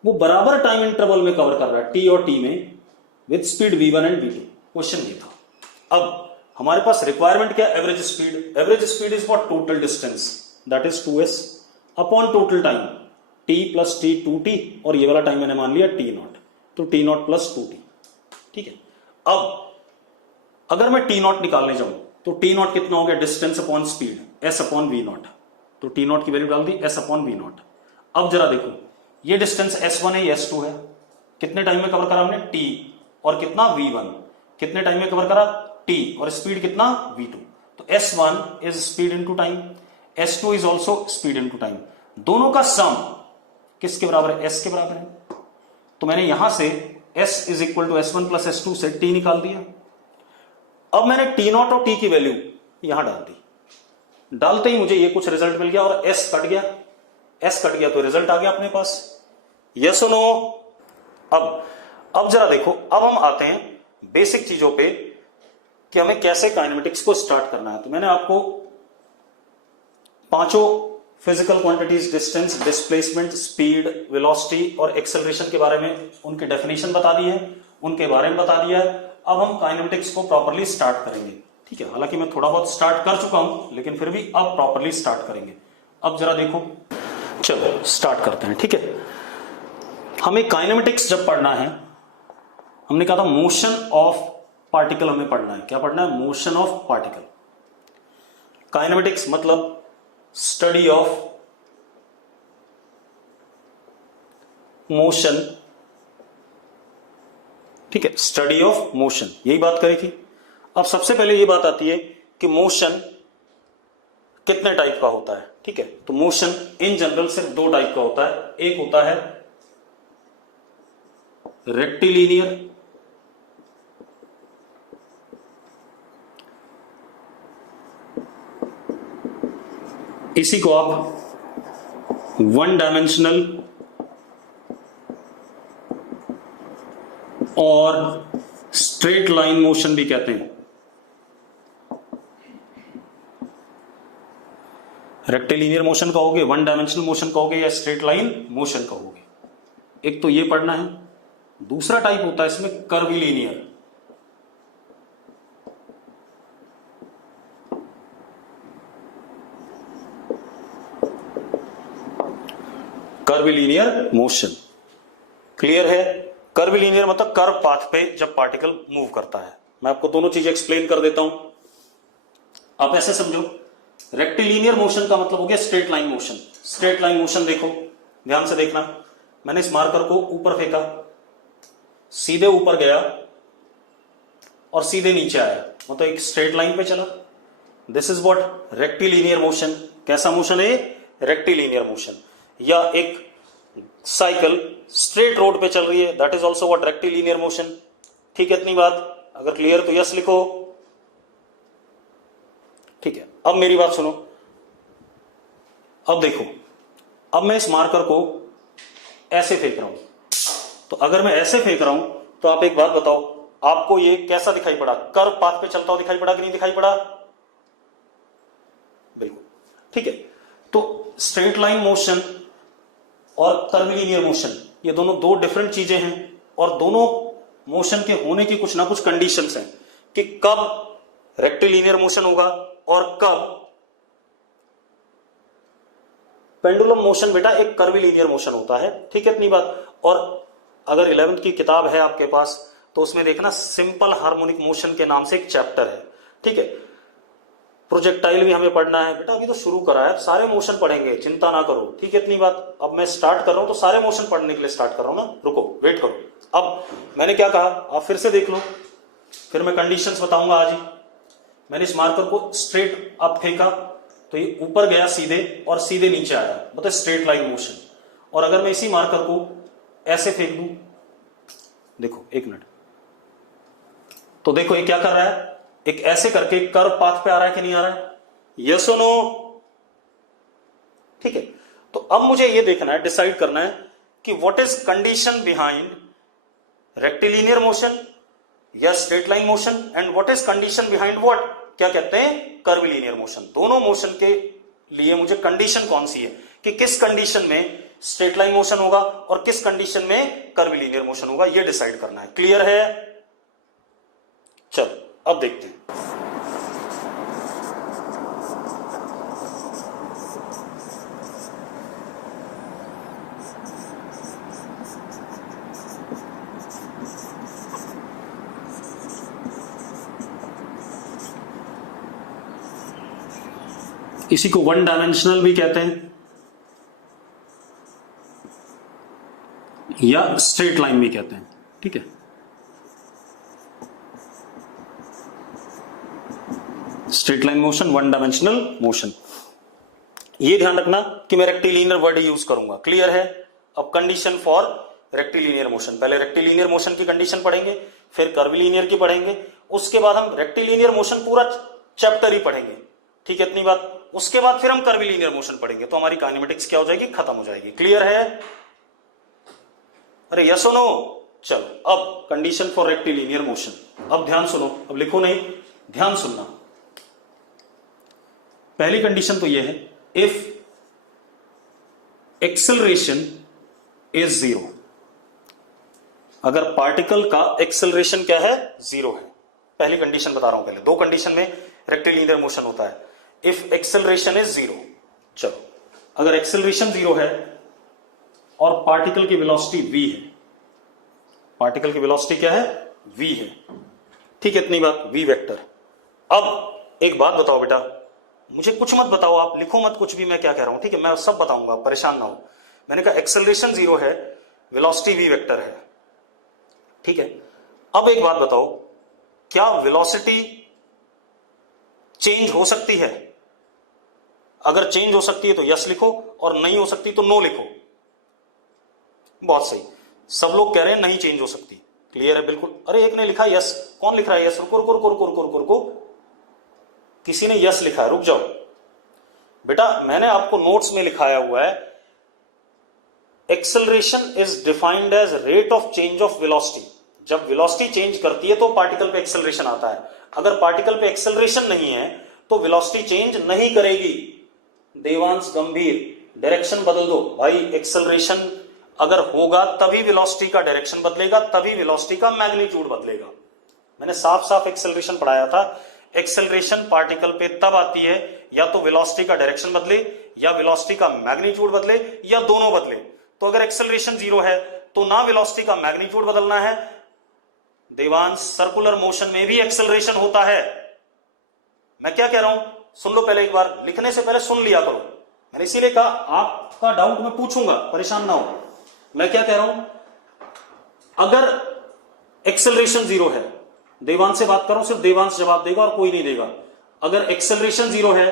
वो बराबर टाइम इंटरवल में कवर कर रहा है, t और t में, with speed v1 and v2। Question ये था। अब हमारे पास रिक्वायरमेंट क्या, average speed. Average speed is for total distance that is 2s upon total time t plus t 2t, और ये वाला टाइम मैंने मान लिया t नॉट, तो t नॉट प्लस 2t, ठीक है। अब अगर मैं t नॉट निकालने जाऊं तो t नॉट कितना हो गया, distance upon speed, s upon v naught, तो t नॉट की वैल्यू डाल दी s अपॉन v नॉट। अब जरा देखो, ये डिस्टेंस s1 है, ये s2 है, कितने टाइम में कवर करा हमने, t, और कितना v1, कितने टाइम में कवर करा, t, और स्पीड कितना v2। तो s1 is speed into time, s2 is also speed into time. दोनों का सम किसके बराबर है, s के बराबर है। तो मैंने यहां से s is equal to s1 plus s2 से t निकाल दिया। अब मैंने t नॉट और t की वैल्यू यहां डाल दी, डालते ही मुझे ये कुछ रिजल्ट मिल गया और s कट गया, s कट गया तो रिजल्ट आ गया अपने पास, यस और नो। अब जरा देखो, अब हम आते हैं बेसिक चीजों पे कि हमें कैसे काइनेमेटिक्स को स्टार्ट करना है। तो मैंने आपको पांचों physical quantities, distance, displacement, speed, velocity और एक्सेलरेशन के बारे में उनके डेफिनेशन बता दी है, उनके बारे में बता दिया है। अब हम काइनेमेटिक्स को प्रॉपर्ली स्टार्ट करेंगे, ठीक है। हालांकि मैं थोड़ा बहुत स्टार्ट कर चुका हूं, लेकिन फिर भी अब प्रॉपर्ली स्टार्ट करेंगे। अब जरा देखो, चलो स्टार्ट करते हैं, ठीक है। हमें काइनेमेटिक्स जब पढ़ना है, हमने कहा था मोशन ऑफ पार्टिकल हमें पढ़ना है। क्या पढ़ना है, मोशन ऑफ पार्टिकल। काइनेमेटिक्स मतलब स्टडी ऑफ मोशन, ठीक है, स्टडी ऑफ मोशन, यही बात करी थी। अब सबसे पहले ये बात आती है कि मोशन कितने टाइप का होता है, ठीक है। तो मोशन इन जनरल सिर्फ दो टाइप का होता है। एक होता है रेक्टिलिनियर, इसी को आप वन डायमेंशनल और स्ट्रेट लाइन मोशन भी कहते हैं। रेक्टिलिनियर मोशन कहोगे, वन डायमेंशनल मोशन कहोगे, या स्ट्रेट लाइन मोशन कहोगे। एक तो ये पढ़ना है। दूसरा टाइप होता है इसमें कर्विलिनियर। कर्विलिनियर मोशन, क्लियर है। कर्विलिनियर मतलब कर्व पाथ पे जब पार्टिकल मूव करता है। मैं आपको दोनों चीजें एक्सप्लेन कर देता हूं। आप ऐसे समझो, रेक्टिलिनियर मोशन का मतलब हो गया straight line motion. Straight line motion देखो, ध्यान से देखना, मैंने इस मार्कर को ऊपर फेंका, सीधे ऊपर गया और सीधे नीचे आया, मतलब एक स्ट्रेट लाइन पे चला। This is what rectilinear motion. कैसा मोशन है? Rectilinear motion. या एक साइकिल स्ट्रेट रोड पे चल रही है, that is also what rectilinear motion. ठीक है, इतनी बात अगर क्लियर तो यस लिखो। ठीक है, अब मेरी बात सुनो, अब देखो, अब मैं इस मार्कर को ऐसे फेंक रहा हूं, तो अगर मैं ऐसे फेंक रहा हूं तो आप एक बात बताओ, आपको ये कैसा दिखाई पड़ा? कर्व पाथ पे चलता हुआ दिखाई पड़ा कि नहीं दिखाई पड़ा? बिल्कुल ठीक है। तो स्ट्रेट लाइन मोशन और कर्वीलिनियर मोशन, ये दोनों दो डिफरेंट चीजें हैं, और दोनों मोशन के होने की कुछ ना कुछ कंडीशंस हैं कि कब रेक्टिलिनियर मोशन होगा और कब पेंडुलम मोशन। बेटा एक कर्वीलिनियर मोशन होता है, ठीक है, इतनी बात। और अगर 11th की किताब है आपके पास तो उसमें देखना सिंपल हार्मोनिक मोशन के नाम से एक चैप्टर है, ठीक है। प्रोजेक्टाइल भी हमें पढ़ना है बेटा, अभी तो शुरू करा है, सारे मोशन पढ़ेंगे, चिंता ना करो, ठीक है, इतनी बात। अब मैं स्टार्ट कर रहा हूं तो सारे मोशन पढ़ने के लिए स्टार्ट कर रहा हूं ना, रुको वेट करो। अब मैंने क्या कहा, आप फिर से देख लो, फिर मैं कंडीशंस बताऊंगा आज ही। मैंने इस मार्कर को स्ट्रेट अप फेंका तो ये ऊपर गया सीधे और सीधे नीचे आया, मतलब स्ट्रेट लाइन मोशन। और अगर मैं इसी मार्कर को ऐसे फेंक दूं, देखो एक मिनट, तो देखो ये क्या कर रहा है, एक ऐसे करके कर्व पाथ पे आ रहा है कि नहीं आ रहा है? यस और नो? ठीक है, तो अब मुझे ये देखना है, डिसाइड करना है कि what is condition behind rectilinear motion या straight line motion, and what is condition behind what, क्या कहते हैं, कर्वीलिनियर मोशन। दोनों मोशन के लिए मुझे कंडीशन कौन सी है कि किस कंडीशन में स्ट्रेट लाइन मोशन होगा और किस कंडीशन में कर्वीलिनियर मोशन होगा, ये डिसाइड करना है। क्लियर है? चलो अब देखते हैं। इसी को वन डायमेंशनल भी कहते हैं या स्ट्रेट लाइन भी कहते हैं, ठीक है। Straight line motion, one dimensional motion, ये ध्यान रखना कि मैं रेक्टिलिनियर वर्ड यूज करूंगा। क्लियर है? अब कंडीशन फॉर रेक्टिलिनियर मोशन, पहले रेक्टिलिनियर मोशन की कंडीशन पढ़ेंगे, फिर कर्वीलिनियर की पढ़ेंगे, उसके बाद हम रेक्टिलिनियर मोशन पूरा चैप्टर ही पढ़ेंगे, ठीक है, इतनी बात। उसके बाद फिर हम कर्वीलिनियर मोशन पढ़ेंगे, तो हमारी काइनेमेटिक्स क्या हो जाएगी, खत्म हो जाएगी। क्लियर है? अरे यस और नो? चलो अब कंडीशन फॉर रेक्टिलिनियर मोशन, अब ध्यान सुनो, अब लिखो नहीं, ध्यान सुनना। पहली कंडीशन तो यह है, इफ एक्सेलरेशन इज जीरो, अगर पार्टिकल का एक्सेलरेशन क्या है, जीरो है। पहली कंडीशन बता रहा हूं, पहले दो कंडीशन में रेक्टिलिनियर मोशन होता है। इफ एक्सेलरेशन इज जीरो, चलो अगर एक्सेलरेशन जीरो है और पार्टिकल की वेलोसिटी v है, पार्टिकल की वेलोसिटी क्या है, v है, ठीक है, इतनी बात, v वेक्टर। अब एक बात बताओ बेटा, मुझे कुछ मत बताओ, आप लिखो मत कुछ भी, मैं क्या कह रहा हूं, ठीक है, मैं सब बताऊंगा, परेशान ना हो। मैंने कहा एक्सेलरेशन जीरो है, वेलोसिटी v वेक्टर है, ठीक है। अब एक बात बताओ, क्या वेलोसिटी चेंज हो सकती है? अगर चेंज हो सकती है तो यस लिखो, और नहीं हो सकती तो नो लिखो। बहुत सही, सब लोग कह रहे हैं नहीं चेंज हो सकती। क्लियर है? बिल्कुल। अरे एक ने लिखा यस, कौन लिख रहा है यस? रुको रुको रुको रुको रुको रुको रुको, किसी ने यस लिखा है, रुक जाओ बेटा, मैंने आपको नोट्स में लिखाया हुआ है, acceleration is defined as rate of change of velocity. जब वेलोसिटी चेंज करती है तो पार्टिकल पे एक्सेलरेशन आता है, अगर पार्टिकल पे एक्सेलरेशन नहीं है तो वेलोसिटी चेंज नहीं करेगी। देवांश गंभीर, डायरेक्शन बदल दो भाई, एक्सेलरेशन अगर होगा तभी वेलोसिटी का डायरेक्शन बदलेगा, तभी वेलोसिटी का मैग्नीट्यूड बदलेगा। मैंने साफ साफ एक्सेलरेशन पढ़ाया था। एक्सेलरेशन पार्टिकल पे तब आती है या तो वेलोसिटी का डायरेक्शन बदले, या वेलोसिटी का मैग्नीट्यूड बदले, या दोनों बदले। तो अगर एक्सेलरेशन जीरो है तो ना वेलोसिटी का मैग्नीट्यूड बदलना है, देवांश सर्कुलर मोशन में भी एक्सेलरेशन होता है, मैं क्या कह रहा हूं, सुन लो पहले एक बार, लिखने से पहले सुन लिया करो। मैंने इसीलिए कहा आपका डाउट मैं पूछूंगा, परेशान ना हो। मैं क्या कह रहा हूं, अगर एक्सेलरेशन 0 है, देवांश से बात कर रहा हूं, सिर्फ देवांश जवाब देगा और कोई नहीं देगा। अगर एक्सेलरेशन 0 है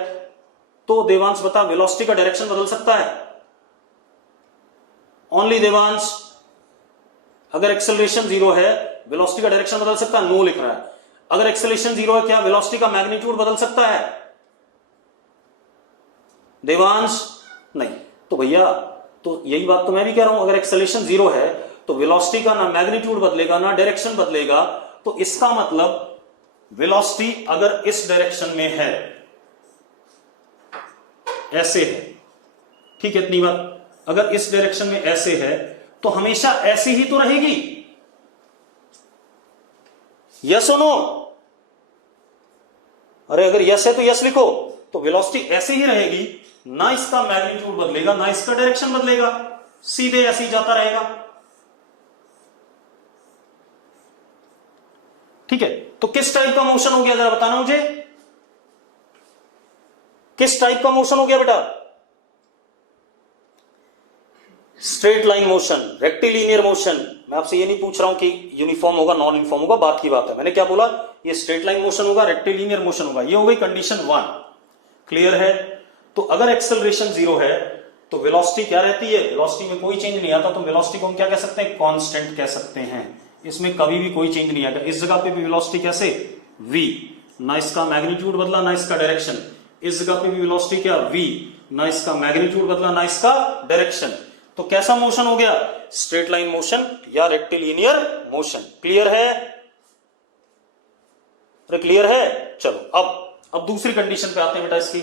तो देवांश बता वेलोसिटी का डायरेक्शन बदल सकता है? ओनली देवांश। अगर एक्सेलरेशन 0 है वेलोसिटी का डायरेक्शन बदल सकता है? नो लिख रहा है। अगर एक्सेलरेशन 0 है क्या वेलोसिटी का मैग्नीट्यूड बदल सकता है देवांश? नहीं। तो भैया तो यही बात तो मैं भी कह रहा हूं, अगर एक्सेलरेशन 0 है तो वेलोसिटी का ना मैग्नीट्यूड बदलेगा ना डायरेक्शन बदलेगा। तो इसका मतलब वेलोसिटी अगर इस डायरेक्शन में है, ऐसे है, ठीक है, इतनी बात। अगर इस डायरेक्शन में ऐसे है तो हमेशा ऐसी ही तो रहेगी, यस और नो? अरे अगर यस है तो यस लिखो। तो वेलोसिटी ऐसे ही रहेगी, ना इसका मैग्नीट्यूड बदलेगा ना इसका डायरेक्शन बदलेगा, सीधे ऐसे ही जाता रहेगा, ठीक है। तो किस टाइप का मोशन हो गया जरा बताना मुझे, किस टाइप का मोशन हो गया बेटा? Straight line motion, rectilinear motion. मैं आपसे ये नहीं पूछ रहा हूं कि यूनिफॉर्म होगा नॉन यूनिफॉर्म होगा, बात की बात है। मैंने क्या बोला, ये स्ट्रेट लाइन मोशन होगा, रेक्टिलिनियर मोशन होगा। ये हो गई कंडीशन 1, क्लियर है? तो अगर एक्सेलरेशन 0 है तो वेलोसिटी क्या रहती है? वेलोसिटी में कोई चेंज नहीं आता, तो वेलोसिटी को हम क्या कह सकते हैं? कांस्टेंट कह सकते हैं। इसमें कभी भी कोई चेंज नहीं आएगा। इस जगह पे भी वेलोसिटी कैसे? v, ना इसका मैग्नीट्यूड बदला ना इसका डायरेक्शन। इस जगह पे भी वेलोसिटी क्या? v, ना इसका मैग्नीट्यूड बदला ना इसका डायरेक्शन। तो कैसा मोशन हो गया? स्ट्रेट लाइन मोशन या रेक्टिलिनियर मोशन। क्लियर है? अरे क्लियर है? चलो अब दूसरी कंडीशन पे आते हैं बेटा इसकी।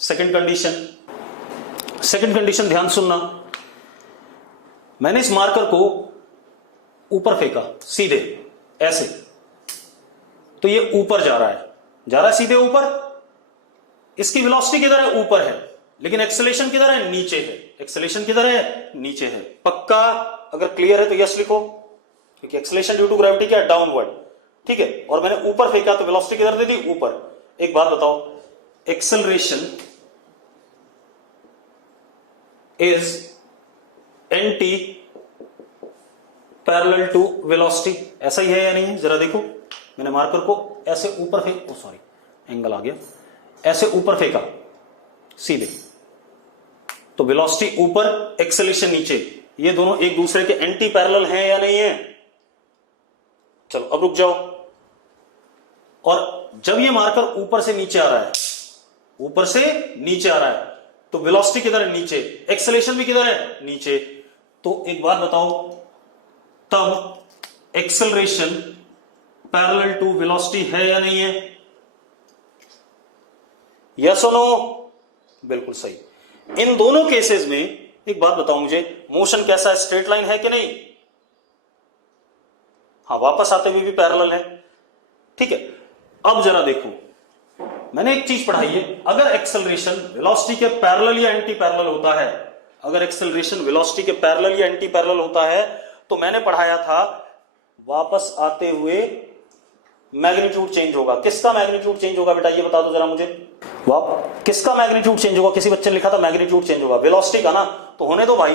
सेकंड कंडीशन, सेकंड कंडीशन ध्यान सुनना। मैंने इस मार्कर को ऊपर फेंका सीधे ऐसे, तो ये ऊपर जा रहा है सीधे ऊपर। इसकी वेलोसिटी किधर है? ऊपर है। लेकिन एक्सेलरेशन किधर है? नीचे है। एक्सेलरेशन किधर है? नीचे है। पक्का? अगर क्लियर है तो यस लिखो, क्योंकि एक्सेलरेशन ड्यू टू ग्रेविटी क्या है? डाउनवर्ड, ठीक है। और मैंने ऊपर फेंका तो वेलोसिटी किधर दे दी? ऊपर। एक बात बताओ, acceleration is anti parallel to velocity, ऐसा ही है या नहीं है? जरा देखो, मैंने मार्कर को ऐसे ऊपर फेंक, सॉरी एंगल आ गया, ऐसे ऊपर फेंका सीधे, तो वेलोसिटी ऊपर, एक्सेलरेशन नीचे। ये दोनों एक दूसरे के एंटी पैरेलल हैं या नहीं है? चलो अब रुक जाओ। और जब ये मार्कर ऊपर से नीचे आ रहा है, ऊपर से नीचे आ रहा है, तो वेलोसिटी किधर है? नीचे। एक्सेलरेशन भी किधर है? नीचे। तो एक बात बताओ, तब एक्सेलरेशन पैरेलल टू वेलोसिटी है या नहीं है? यस और नो? बिल्कुल सही। इन दोनों केसेस में एक बात बताओ मुझे, मोशन कैसा है? स्ट्रेट लाइन है कि नहीं? हाँ, वापस आते हुए भी पैरेलल है, ठीक है। अब जरा देखो, मैंने एक चीज पढ़ाई है, अगर एक्सेलरेशन वेलोसिटी के पैरेलल या एंटी पैरेलल होता है, अगर एक्सेलरेशन वेलोसिटी के पैरेलल या एंटी पैरेलल होता है, तो मैंने पढ़ाया था वापस आते हुए मैग्नीट्यूड चेंज होगा। किसका मैग्नीट्यूड चेंज होगा बेटा, ये बता दो जरा मुझे। किसका मैग्नीट्यूड चेंज होगा? किसी बच्चे ने लिखा था मैग्नीट्यूड चेंज होगा, वेलोसिटी का ना। तो होने दो भाई,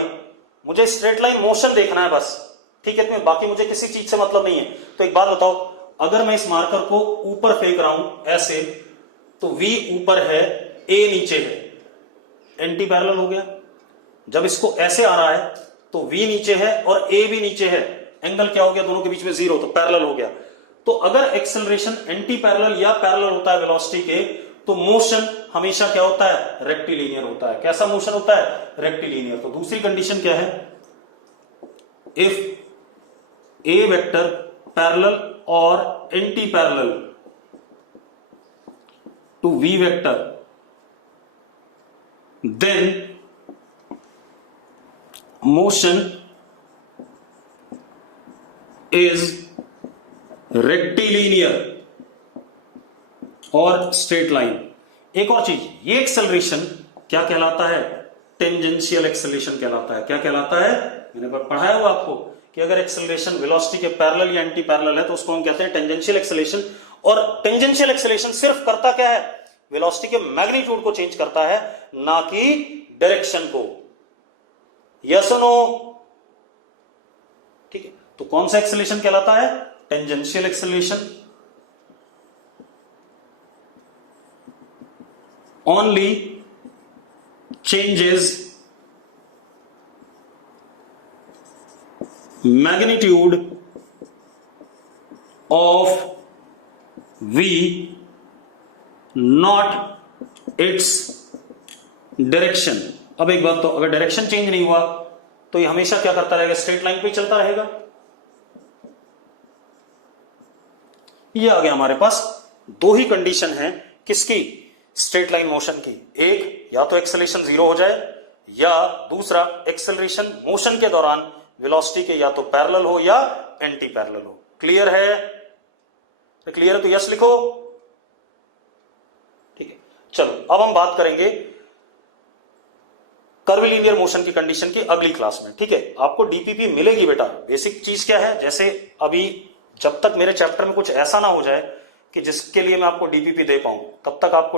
मुझे स्ट्रेट लाइन मोशन देखना है बस, ठीक है। बाकी मुझे किसी चीज से मतलब नहीं है। तो एक बात बताओ, अगर मैं इस मार्कर को ऊपर फेंक रहा हूं ऐसे, तो v ऊपर है, a नीचे है, एंटी पैरेलल हो गया। जब इसको ऐसे आ रहा है तो v नीचे है और a भी नीचे है, एंगल क्या हो गया? दोनों के बीच में 0, तो पैरेलल हो गया। तो अगर एक्सेलरेशन एंटी पैरेलल या पैरेलल होता है वेलोसिटी के, तो मोशन हमेशा क्या होता है? रेक्टिलिनियर होता है। कैसा मोशन होता है? रेक्टिलिनियर। तो दूसरी कंडीशन क्या है? इफ ए वेक्टर पैरेलल और anti parallel to V vector, then motion is rectilinear और स्ट्रेट लाइन। एक और चीज, ये एक्सेलरेशन क्या कहलाता है? टेंजेंशियल एक्सेलरेशन कहलाता है। क्या कहलाता है? मैंने पढ़ाया हुआ आपको कि अगर एक्सेलरेशन वेलोसिटी के पैरेलल या एंटी पैरेलल है तो उसको हम कहते हैं टेंजेंशियल एक्सेलरेशन, और टेंजेंशियल एक्सेलरेशन सिर्फ करता क्या है, वेलोसिटी के मैग्नीट्यूड को चेंज करता है, ना कि डायरेक्शन को। यस और नो? ठीक है, तो कौन सा एक्सेलरेशन कहलाता है, tangential acceleration. only changes magnitude of v, not its direction। अब एक बात, तो अगर डायरेक्शन चेंज नहीं हुआ तो ये हमेशा क्या करता रहेगा, स्ट्रेट लाइन पे ही चलता रहेगा। ये आ गया हमारे पास दो ही कंडीशन है किसकी, स्ट्रेट लाइन मोशन की। एक, या तो एक्सेलरेशन जीरो हो जाए, या दूसरा एक्सेलरेशन मोशन के दौरान वेलोसिटी के या तो पैरेलल हो या एंटी पैरेलल हो। क्लियर है? क्लियर है तो यस लिखो। ठीक है, चलो अब हम बात करेंगे कर्वीलिनियर मोशन की कंडीशन की अगली क्लास में। ठीक है, आपको डीपीपी मिलेगी बेटा। बेसिक चीज क्या है, जैसे अभी जब तक मेरे चैप्टर में कुछ ऐसा ना हो जाए कि जिसके लिए मैं आपको डीपीपी दे पाऊं, तब तक आपको